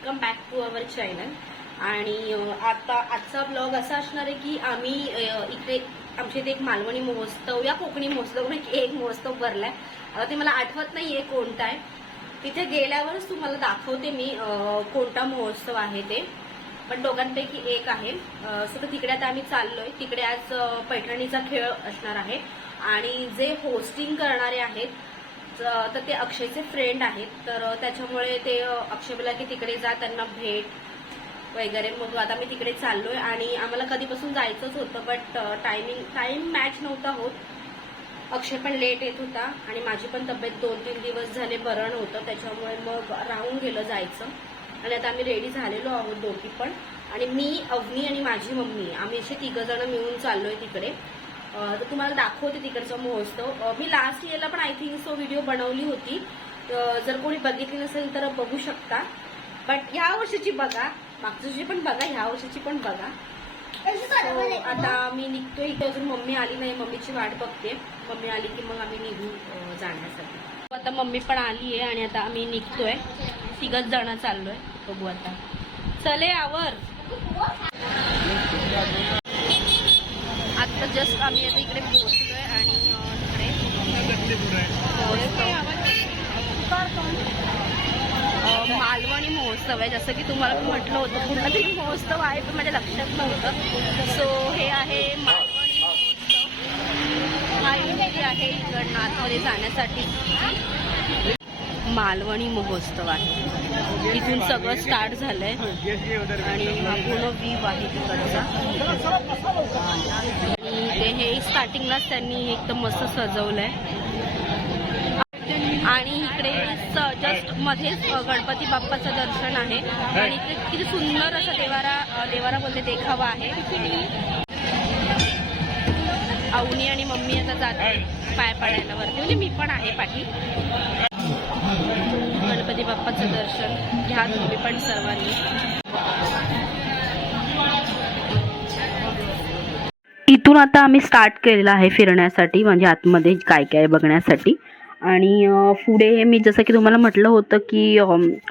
Welcome back to our channel. आणि आता आजचा ब्लॉग असा असणार आहे की आम्ही इकडे आमच्या इथे एक मालवणी महोत्सव या कोकणी महोत्सव एक महोत्सव भरलाय. आता ते मला आठवत नाहीये कोणता आहे. तिथे गेल्यावरच तुम्हाला दाखवते मी कोणता महोत्सव आहे ते, पण दोघांपैकी एक आहे. सो तिकडे आता आम्ही चाललोय. तिकडे आज पैठणीचा खेळ असणार आहे आणि जे होस्टिंग करणारे आहेत तर ते अक्षयचे फ्रेंड आहेत. तर त्याच्यामुळे ते अक्षय बोला की तिकडे जा, त्यांना भेट वगैरे. मग आता मी तिकडे चाललोय आणि आम्हाला कधीपासून जायचंच होतं, बट टाइम मॅच नव्हता होत. अक्षय पण लेट येत होता आणि माझी पण तब्येत 2-3 दिवस झाले बरं नव्हतं, त्याच्यामुळे मग राहून गेलं जायचं. आणि आता आम्ही रेडी झालेलो आहोत दोघी पण. आणि मी, अवनी आणि माझी मम्मी आम्ही असे 3 जण मिळून चाललोय तिकडे. तर तुम्हाला दाखवते तिकडचा महोत्सव. मी लास्ट इयरला पण आय थिंक सो व्हिडिओ बनवली होती. जर कोणी बघितली नसेल तर बघू शकता. बट ह्या वर्षाची बघा, मागच्या वर्षी पण बघा, ह्या वर्षाची पण बघा. आता मी निघतोय. इथे अजून मम्मी आली नाही, मम्मीची वाट बघते. मम्मी आली की मग आम्ही निघू जाण्यासाठी. आता मम्मी पण आली आहे आणि आता आम्ही निघतोय. 3 जण चाललोय. बघू आता. चले आवर. आता जस्ट आम्ही आता इकडे पोहोचलोय आणि मालवणी महोत्सव आहे. जसं की तुम्हाला म्हटलं होतं कुठला तरी महोत्सव आहे पण माझ्या लक्षात नव्हतं. सो हे आहे मालवणी महोत्सव. हा एंट्री आहे इकडनं आतमध्ये जाण्यासाठी. मालवणी महोत्सव आहे. इथून सगळं स्टार्ट झालंय आणि हा पूर्ण व्ह्यू आहे तिकडचा. आणि हे स्टार्टिंगलाच त्यांनी एकदम मस्त सजवलंय. आणि इकडे जस्ट मध्येच गणपती बाप्पाचं दर्शन आहे आणि इथे किती सुंदर असा देवारा बोलते देखावा आहे. अवनी आणि मम्मी आता जाते पाय पडायला वरती, म्हणजे मी पण आहे पाठी. गणपती बाप्पाचं दर्शन घ्या तुम्ही पण सर्वांनी. इथून आता आम्ही स्टार्ट केलेला आहे फिरण्यासाठी, म्हणजे आतमध्ये काय काय बघण्यासाठी. आणि पुढे मी जसं की तुम्हाला म्हटलं होतं की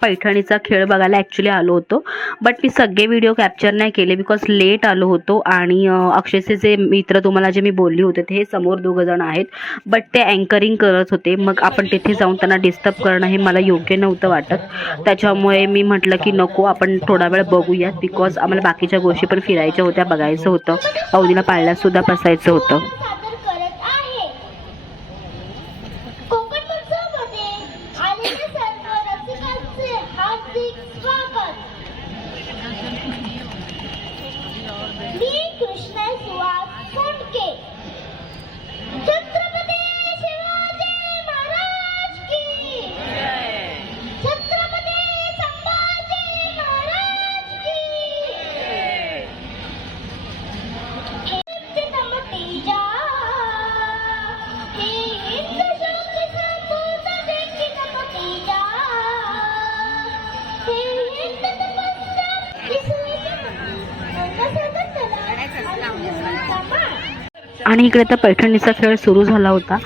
पैठणीचा खेळ बघायला ॲक्च्युली आलो होतो, बट मी सगळे व्हिडिओ कॅप्चर नाही केले बिकॉज लेट आलो होतो. आणि अक्षयचे जे मित्र तुम्हाला जे मी बोलली होते ते समोर 2 जण आहेत, बट ते अँकरिंग करत होते. मग आपण तिथे जाऊन त्यांना डिस्टर्ब करणं हे मला योग्य नव्हतं वाटत. त्याच्यामुळे मी म्हटलं की नको, आपण थोडा वेळ बघूयात बिकॉज आम्हाला बाकीच्या गोष्टी पण फिरायच्या होत्या, बघायचं होतं. अवनीला पाळण्यातसुद्धा बसायचं होतं. आणि इकडे तर पैठणीचा खेळ सुरू झाला होता,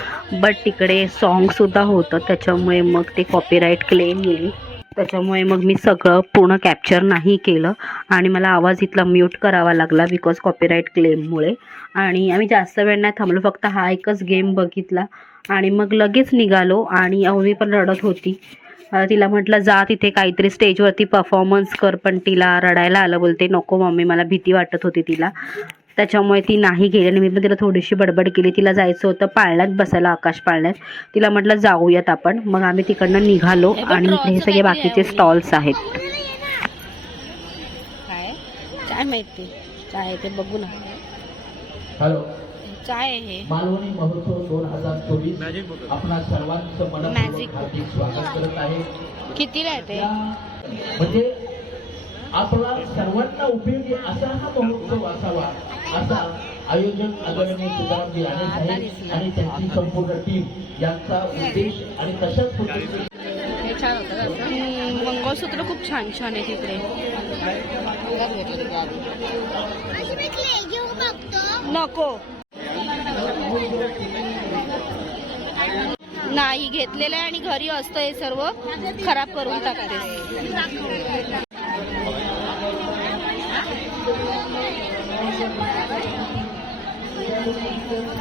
बट तिकडे सॉन्गसुद्धा होतं. त्याच्यामुळे मग ते कॉपीराईट क्लेम येईल. त्याच्यामुळे मग मी सगळं पूर्ण कॅप्चर नाही केलं आणि मला आवाज इथला म्यूट करावा लागला बिकॉज कॉपीराईट क्लेममुळे. आणि आम्ही जास्त वेळ नाही थांबलो, फक्त हा एकच गेम बघितला आणि मग लगेच निघालो. आणि अवनी पण रडत होती. तिला म्हटलं जा तिथे काहीतरी स्टेजवरती परफॉर्मन्स कर, पण तिला रडायला आलं. बोलते नको मम्मी, मला भीती वाटत होती तिला. त्याच्यामुळे ती नाही गेली आणि मी पण तिला थोडीशी बडबड केली. तिला जायचं होतं पाळण्यात बसायला, आकाश पाळण्यात. तिला म्हटलं जाऊयात आपण. मग आम्ही तिकडनं निघालो आणि इथे हे सगळे बाकीचे स्टॉल्स आहेत. काय माहिती काय आहे ते बघू ना. हॅलो, काय आहे हे? मालवणी महोत्सव 2024 आपणा सर्वांचं मनपूर्वक हार्दिक स्वागत करत आहे. कितीला आहे ते? म्हणजे आपला सर्वांना उपयोगी असा हा महोत्सव असावा, असा आयोजक आदरणीय तुकारामजी राणे साहेब आणि त्यांची संपूर्ण टीम यांचा उद्देश. आणि तशाच मंगळसूत्र खूप छान छान आहे तिकडे. नको नाही घेतलेलं आहे आणि घरी असतं हे सर्व खराब करून टाकते.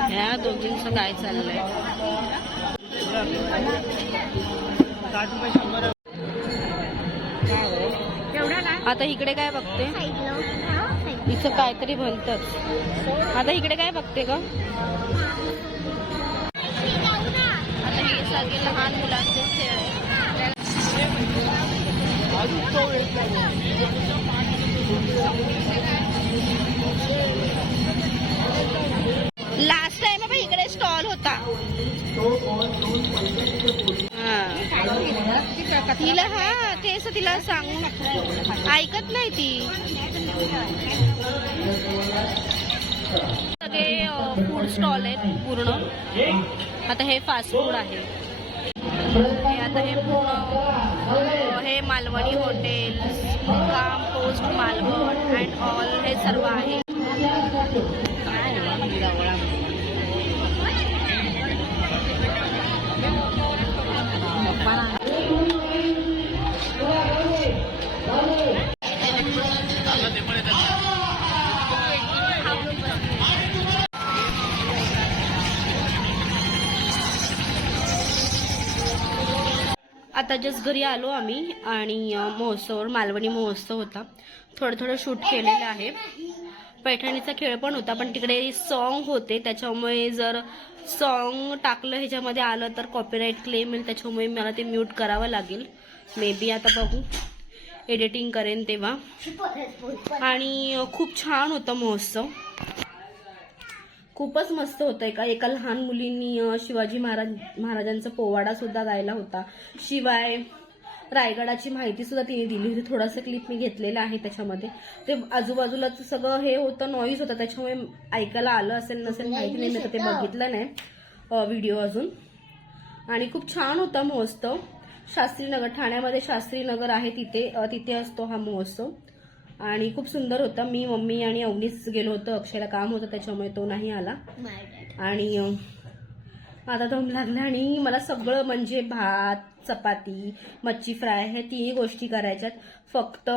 ह्या दोघींचं काय चाललंय? आता इकडे काय बघते? इथं काहीतरी भलतच. आता इकडे काय बघते ग? आता हे सगळे लहान मुलांचे खेळ आहे. लास्ट टाइम बाबा इकडे स्टॉल होता. तिला तेच तिला सांगू ऐकत नाही ती. सगळे फूड स्टॉल आहेत पूर्ण. आता हे फास्ट फूड आहे. आता हे पूर्ण हे मालवणी हॉटेल, मुक्काम पोस्ट मालवण अँड ऑल हे सर्व आहे. आता जस्ट घरी आलो आम्ही आणि महोत्सव मालवणी महोत्सव होता. थोडं शूट केलेलं आहे. पैठणीचा खेळ पण होता पण तिकडे सॉन्ग होते त्याच्यामुळे जर सॉन्ग टाकलं ह्याच्यामध्ये आलं तर कॉपीराईट क्लेम येईल. त्याच्यामुळे मला ते म्यूट करावं लागेल. मे बी आता बघू एडिटिंग करेन तेव्हा. आणि खूप छान होता महोत्सव. खूपच मस्त होतं. एका लहान मुलींनी शिवाजी महाराजांचा पोवाडा सुद्धा गायला होता. शिवाय रायगडाची माहिती सुद्धा तिने दिली होती. थोडासा क्लिप मी घेतलेला आहे त्याच्यामध्ये. ते आजूबाजूला सगळं हे होतं, नॉईज होता त्याच्यामुळे ऐकायला आलं असेल नसेल माहिती नाही. मी तर ते बघितलं नाही व्हिडिओ अजून. आणि खूप छान होता महोत्सव. शास्त्रीनगर ठाण्यामध्ये शास्त्रीनगर आहे तिथे असतो हा महोत्सव. आणि खूप सुंदर होता. मी मम्मी आणि अवनीच गेलो होतो. अक्षयला काम होतं त्याच्यामुळे तो नाही आला. आणि आता दम लागला आणि मला सगळं म्हणजे भात, चपाती, मच्छी फ्राय हे तिन्ही गोष्टी करायच्यात. फक्त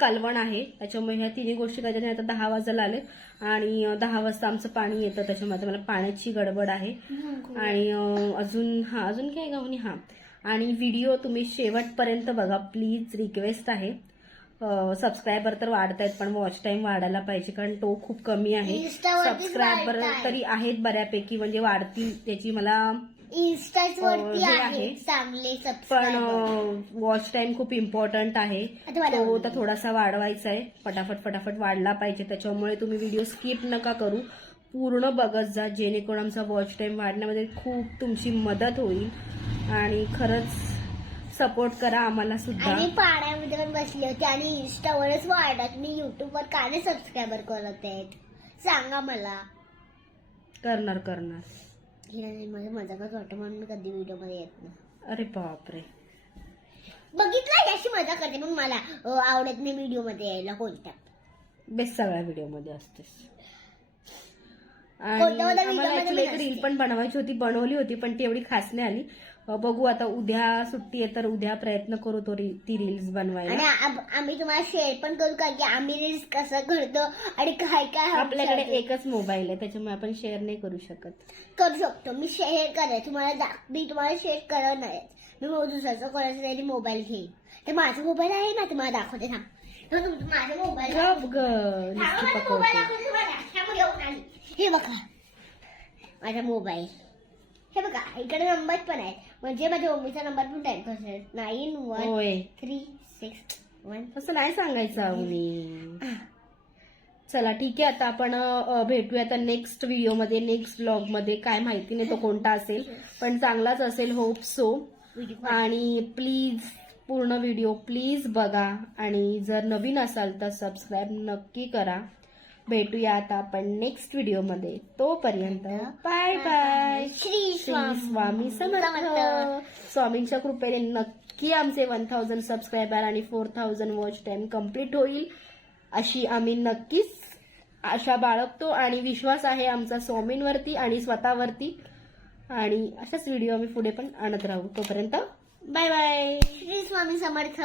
कालवण आहे त्याच्यामुळे ह्या तिन्ही गोष्टी करायच्या. आता 10 वाजायला आले आणि 10 वाजता आमचं पाणी येतं त्याच्यामध्ये मला पाण्याची गडबड आहे. आणि अजून काय गावनी आणि व्हिडिओ तुम्ही शेवटपर्यंत बघा प्लीज. रिक्वेस्ट आहे. सबस्क्रायबर तर वाढतायत पण वॉच टाइम वाढायला पाहिजे कारण तो खूप कमी आहे. सबस्क्रायबर तरी आहेत बऱ्यापैकी म्हणजे वाढतील त्याची मला आहे. पण वॉच टाइम खूप इम्पॉर्टंट आहे. तो तर थोडासा वाढवायचा आहे. फटाफट वाढला पाहिजे. त्याच्यामुळे तुम्ही व्हिडिओ स्किप नका करू. पूर्ण बघत जा जेणेकरून आमचा वॉच टाइम वाढण्यामध्ये खूप तुमची मदत होईल. आणि खरंच सपोर्ट करा आम्हाला सुद्धा. आणि पाण्यामध्ये पण बसली होती आणि इंस्टावरच वाढत. मी युट्यूबवर का नाही सबस्क्रायबर करत आहेत सांगा मला. करणार मला मजाकच वाटतं म्हणून मी कधी व्हिडिओ मध्ये येत नाही. अरे बापरे बघितलं याची मजा करते पण मला आवडत नाही व्हिडिओ मध्ये यायला कोणत्या. बेस्ट सगळ्या व्हिडिओ मध्ये असतेस. आणि आम्हाला एक रील पण बनवायची होती. बनवली होती पण ती एवढी खास नाही आली. बघू आता उद्या सुट्टी आहे तर उद्या प्रयत्न करू ती रील्स बनवायला. आणि आम्ही तुम्हाला शेअर पण करू का की आम्ही रील्स कसं करतो आणि काय काय. आपल्याकडे एकच मोबाईल आहे त्याच्यामुळे आपण शेअर नाही करू शकत. करू शकतो मी शेअर करायचं मी तुम्हाला शेअर करत नाही. मी दुसऱ्याचं करायचं नाही मोबाईल घेईन. ते माझा मोबाईल आहे ना तुम्हाला दाखवते थांब. माझा मोबाईल हे बघा माझा मोबाईल. हे बघा इकडे नंबर पण आहे म्हणजे माझ्या मम्मीचा नंबर पण टाईप असेल 913661. तसं नाही सांगायचं मी. चला ठीक आहे आता आपण भेटूया आता नेक्स्ट व्हिडिओमध्ये नेक्स्ट ब्लॉग मध्ये. काय माहिती नाही तो कोणता असेल पण चांगलाच असेल होप सो. आणि प्लीज पूर्ण व्हिडिओ प्लीज बघा आणि जर नवीन असाल तर सबस्क्राईब नक्की करा. भेटूया आता आपण नेक्स्ट व्हिडिओ मध्ये. तोपर्यंत बाय बाय. श्री स्वामी समर्थ. स्वामींच्या कृपेने नक्की आमचे 1000 सबस्क्रायबर आणि 4000 वॉच टाइम कम्प्लीट होईल अशी आम्ही नक्कीच आशा बाळगतो आणि विश्वास आहे आमचा स्वामींवरती आणि स्वतःवरती. आणि अशाच व्हिडिओ आम्ही पुढे पण आणत राहू. तोपर्यंत बाय बाय. श्री स्वामी समर्थ.